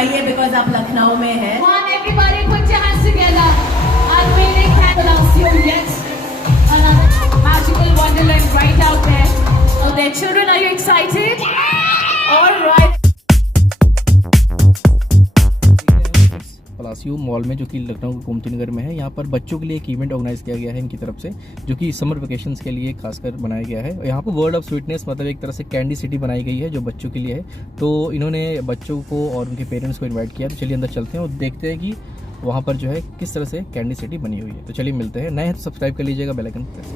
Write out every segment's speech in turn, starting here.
मुस्कुराइए because आप लखनऊ में हैं। Come on, everybody, put your hands together. Unveiling Palacio, yes. Another magical wonderland right out there. So, their children, are you excited? All right. Palassio mall में जो कि लखनऊ के गोमती नगर में है, यहाँ पर बच्चों के लिए एक इवेंट ऑर्गेनाइज किया गया है इनकी तरफ से, जो कि समर वेकेशंस के लिए खासकर बनाया गया है। यहाँ पर वर्ल्ड ऑफ स्वीटनेस मतलब एक तरह से कैंडी सिटी बनाई गई है जो बच्चों के लिए है। तो इन्होंने बच्चों को और उनके पेरेंट्स को इन्वाइट किया। तो चलिए अंदर चलते हैं और देखते हैं कि वहाँ पर जो है किस तरह से कैंडी सिटी बनी हुई है। तो चलिए मिलते हैं। नए हैं तो सब्सक्राइब कर लीजिएगा, bell icon press.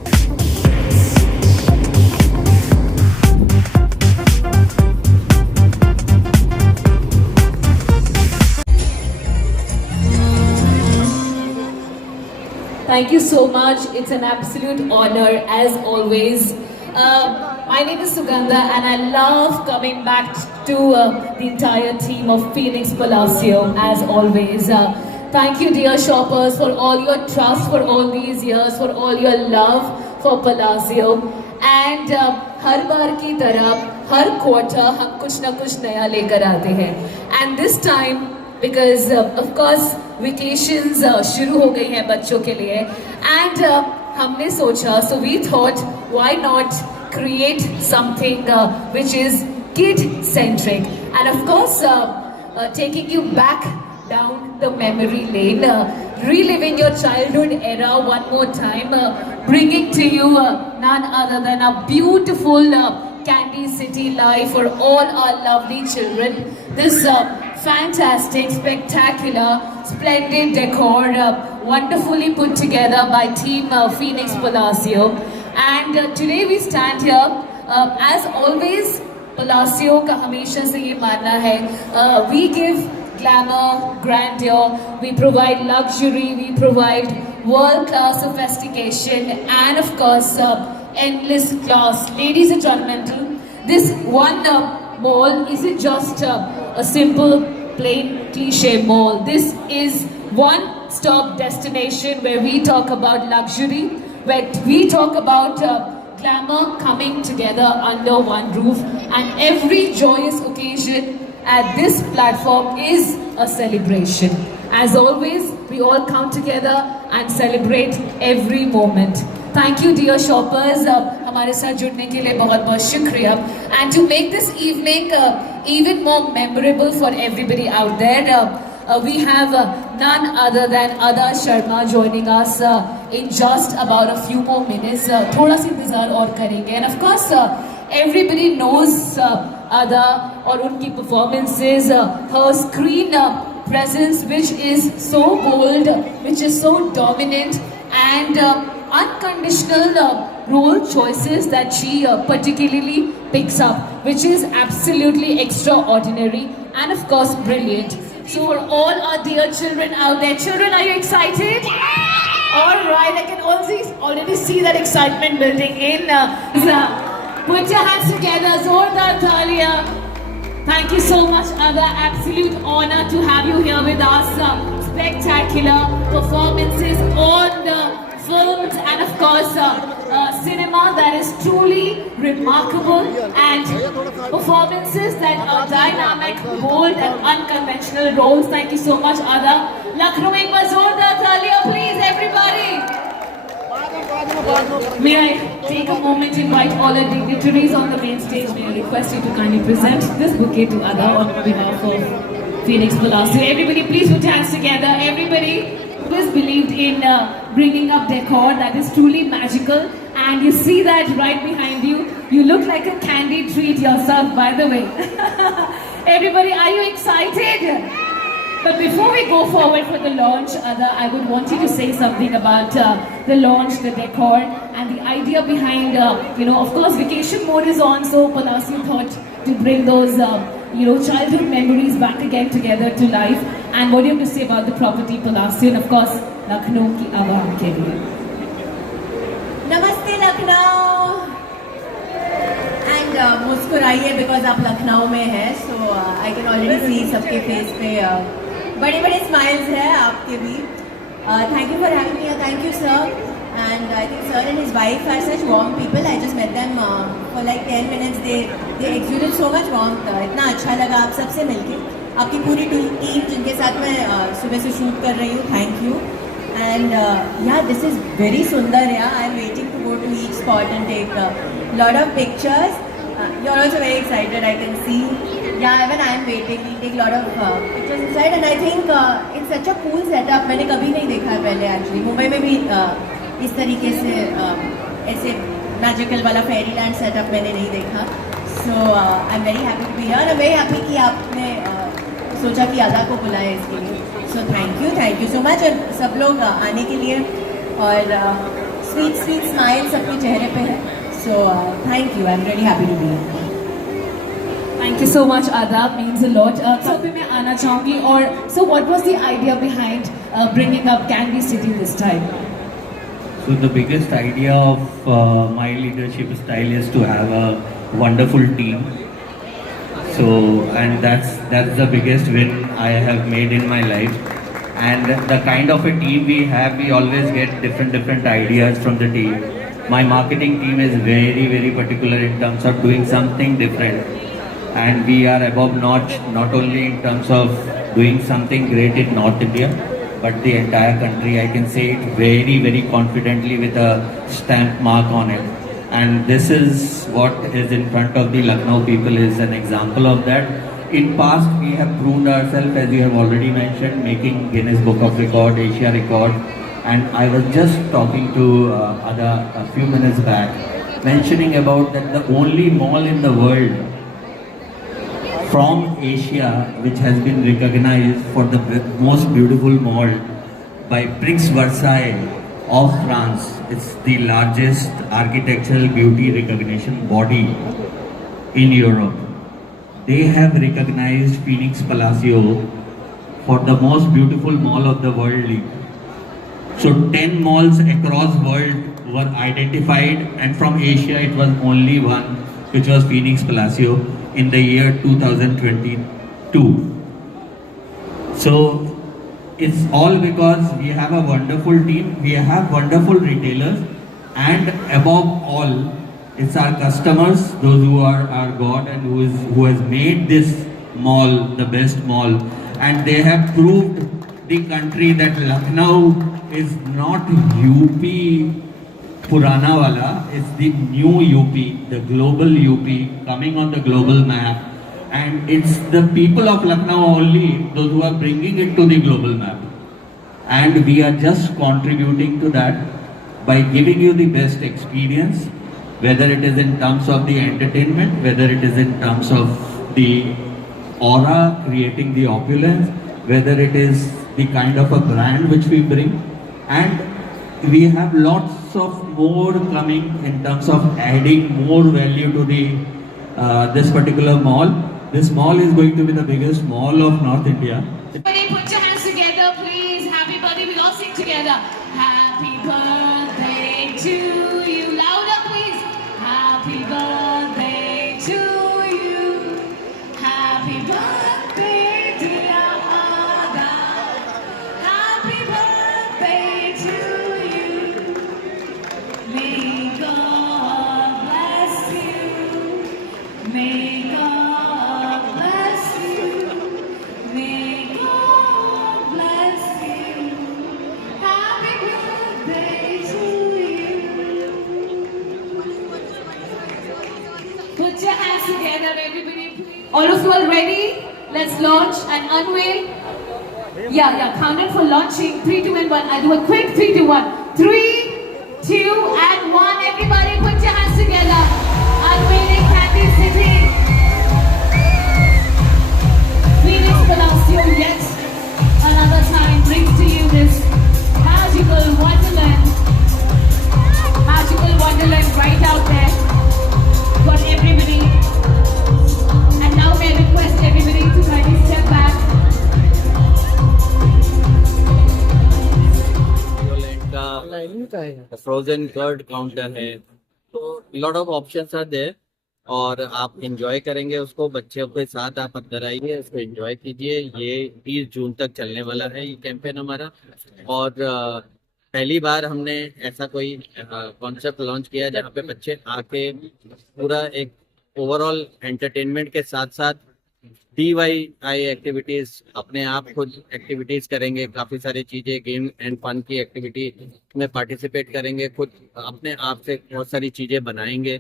Thank you so much. It's an absolute honor as always. My name is Sugandha and I love coming back to the entire team of Phoenix Palacio as always. Thank you dear shoppers for all your trust for all these years, for all your love for Palacio. And हर बार की तरह हर quarter हम कुछ ना कुछ नया लेकर आते हैं। And this time because of course vacations शुरू हो गई हैं बच्चों के लिए and हमने सोचा so we thought why not create something which is kid centric and of course taking you back down the memory lane, reliving your childhood era one more time, bringing to you none other than a beautiful Candy City life for all our lovely children. This fantastic, spectacular, splendid decor, wonderfully put together by Team Phoenix Palacio. And today we stand here, as always, Palacio का हमेशा से ये मानना है, we give glamour, grandeur, we provide luxury, we provide world-class sophistication, and of course, endless class. Ladies and gentlemen, this one mall isn't just a simple, plain, cliche mall. This is one-stop destination where we talk about luxury, where we talk about glamour coming together under one roof, and every joyous occasion at this platform is a celebration. As always, we all come together and celebrate every moment. Thank you dear shoppers, हमारे साथ जुड़ने के लिए बहुत बहुत शुक्रिया. And to make this evening even more memorable for everybody out there, we have none other than Ada Sharma joining us in just about a few more minutes. थोड़ा सा इंतजार और करेंगे. And of course, everybody knows Ada और उनकी performances, her screen presence which is so bold, which is so dominant, and unconditional role choices that she particularly picks up, which is absolutely extraordinary and of course brilliant. So for all our dear children out there, children, are you excited? All right, I can already see that excitement building in. Put your hands together, Zordar Talia. Thank you so much, Ada. Absolute honor to have you here with us. Spectacular performances on the films and of course cinema that is truly remarkable, and performances that are dynamic, bold and unconventional roles. Thank you so much, Ada. Lucknow ek baar zordar taaliyan please everybody. May I take a moment to invite all the dignitaries on the main stage. May I request you to kindly present this bouquet to Ada on behalf of Phoenix Palacio. Everybody please put your hands together. Everybody always believed in bringing up decor that is truly magical, and you see that right behind you. You look like a candy treat yourself, by the way. Everybody, are you excited? But before we go forward for the launch, Ada, I would want you to say something about the launch, the decor, and the idea behind, of course, vacation mode is on, so Palacio thought to bring those, childhood memories back again together to life. And what do you have to say about the property Palacio, and of course, Lucknow ki awaam ke liye? नमस्ते Lucknow and मुस्कुराइए because आप लखनऊ में हैं. सो I can already सी सबके face पे बड़े बड़े smiles हैं आपके भी. Thank you for having me. Thank you sir. And I think sir and his wife are such warm people. I just met them for like 10 minutes. They exuded so much warmth. इतना अच्छा लगा आप सबसे मिलके. आपकी पूरी team जिनके साथ मैं सुबह से शूट कर रही हूँ, thank you. And yeah, this is very sundar. Yeah, I'm waiting to go to each spot and take a lot of pictures. You're also very excited, I can see. Yeah, even I'm waiting. We'll take a lot of pictures inside, and I think it's such a cool setup. मैंने कभी नहीं देखा है पहले actually. Mumbai में भी इस तरीके से ऐसे मैजिकल वाला फेरी लैंड सेटअप मैंने नहीं देखा. So I'm very happy to be here. I'm very happy कि आपने सोचा कि आदा को बुलाया इसके लिए. So thank you so much. और सब लोग आने के लिए और sweet smile सबके चेहरे पे है. So thank you. I'm really happy to be here. Thank you so much, Adab. Means a lot. So पे मैं आना चाहूँगी और so what was the idea behind bringing up Candy City this time? So the biggest idea of my leadership style is to have a wonderful team. So and that's the biggest win I have made in my life. And the kind of a team we have, we always get different ideas from the team. My marketing team is very particular in terms of doing something different. And we are above notch, not only in terms of doing something great in North India, but the entire country. I can say it very confidently with a stamp mark on it. And this is what is in front of the Lucknow people is an example of that. In past, we have proved ourselves, as you have already mentioned, making Guinness Book of Record, Asia Record. And I was just talking to Ada a few minutes back, mentioning about that the only mall in the world from Asia which has been recognized for the most beautiful mall by Prix Versailles of France. It's the largest architectural beauty recognition body in Europe. They have recognized Phoenix Palacio for the most beautiful mall of the world. So 10 malls across world were identified, and from Asia it was only one, which was Phoenix Palacio in the year 2022. So it's all because we have a wonderful team, we have wonderful retailers, and above all, it's our customers, those who are our God and who has made this mall the best mall. And they have proved the country that Lucknow is not UP Purana wala, it's the new UP, the global UP coming on the global map. And it's the people of Lucknow only, those who are bringing it to the global map. And we are just contributing to that by giving you the best experience, whether it is in terms of the entertainment, whether it is in terms of the aura, creating the opulence, whether it is the kind of a brand which we bring. And we have lots of more coming in terms of adding more value to the this particular mall. This mall is going to be the biggest mall of North India. Everybody put your hands together, please. Happy birthday. We all sing together. Happy birthday to you. Louder, please. Happy birthday to you. Happy birthday, dear Ada. Happy birthday to you. May God bless you. May God bless you. May God bless you. Happy birthday to you. Put your hands together, everybody. All of you are ready? Let's launch and unveil. Yeah. Count it for launching. 3, 2, and 1. I'll do a quick 3, 2, 1. 3, 2, and 1. Everybody, put your hands together. Unveiling Candy City. Phoenix Palacio yet another time brings to you this magical wonderland. Magical wonderland right out there for everybody. And now may I request everybody to kindly step back. का frozen curd counter है, तो lot of options are there और आप enjoy करेंगे उसको। बच्चों के साथ आप अंदर आइए, इसको एंजॉय कीजिए। ये 30 जून तक चलने वाला है ये कैंपेन हमारा। और पहली बार हमने ऐसा कोई कॉन्सेप्ट लॉन्च किया जहाँ पे बच्चे आके पूरा एक ओवरऑल एंटरटेनमेंट के साथ साथ DIY एक्टिविटीज, अपने आप खुद एक्टिविटीज करेंगे, काफी सारी चीजें गेम एंड फन की एक्टिविटी में पार्टिसिपेट करेंगे, खुद अपने आप से बहुत सारी चीजें बनाएंगे।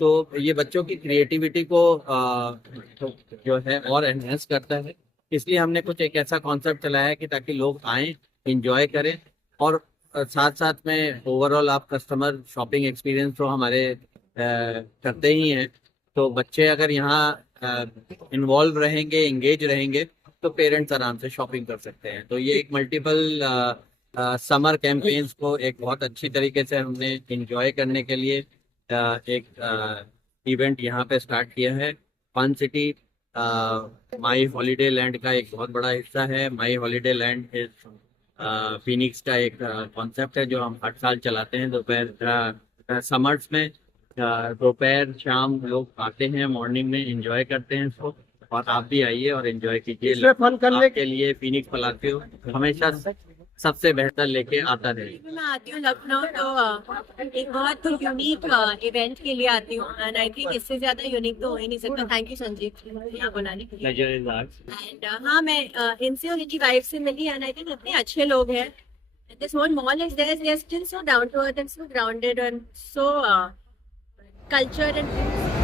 तो ये बच्चों की क्रिएटिविटी को तो जो है और एनहेंस करता है। इसलिए हमने कुछ एक ऐसा कॉन्सेप्ट चलाया है कि ताकि लोग आएं, इंजॉय करें, और साथ साथ में ओवरऑल आप कस्टमर शॉपिंग एक्सपीरियंस तो हमारे करते ही हैं। तो बच्चे अगर यहाँ इन्वॉल्व रहेंगे, इंगेज रहेंगे, तो पेरेंट्स आराम से शॉपिंग कर सकते हैं। तो ये एक मल्टीपल समर कैंपेन्स को एक बहुत अच्छी तरीके से हमने इंजॉय करने के लिए एक इवेंट यहाँ पे स्टार्ट किया है। फन सिटी माई हॉलीडे लैंड का एक बहुत बड़ा हिस्सा है। माई हॉलीडे लैंड इज फिनिक्स का एक कॉन्सेप्ट है जो हम हर साल चलाते हैं। दोपहर समर्स में दोपहर शाम लोग आते हैं, मॉर्निंग में एंजॉय करते हैं इसको, और आप भी आइए और एंजॉय कीजिए। फन करने के लिए फिनिक्स पलासियो हमेशा सबसे बेहतर लेके आता रहे। मैं आती हूँ लखनऊ तो एक बहुत यूनिक इवेंट के लिए आती हूँ, एंड आई थिंक इससे ज्यादा यूनिक तो हो ही नहीं सकता। थैंक यू संजीव यहाँ बुलाने के लिए। एंड हाँ, मैं इनसे और इनकी वाइफ से मिली, एंड आई थिंक इतने अच्छे लोग हैं। This whole mall is there, they are still so down to earth and so grounded and so culture and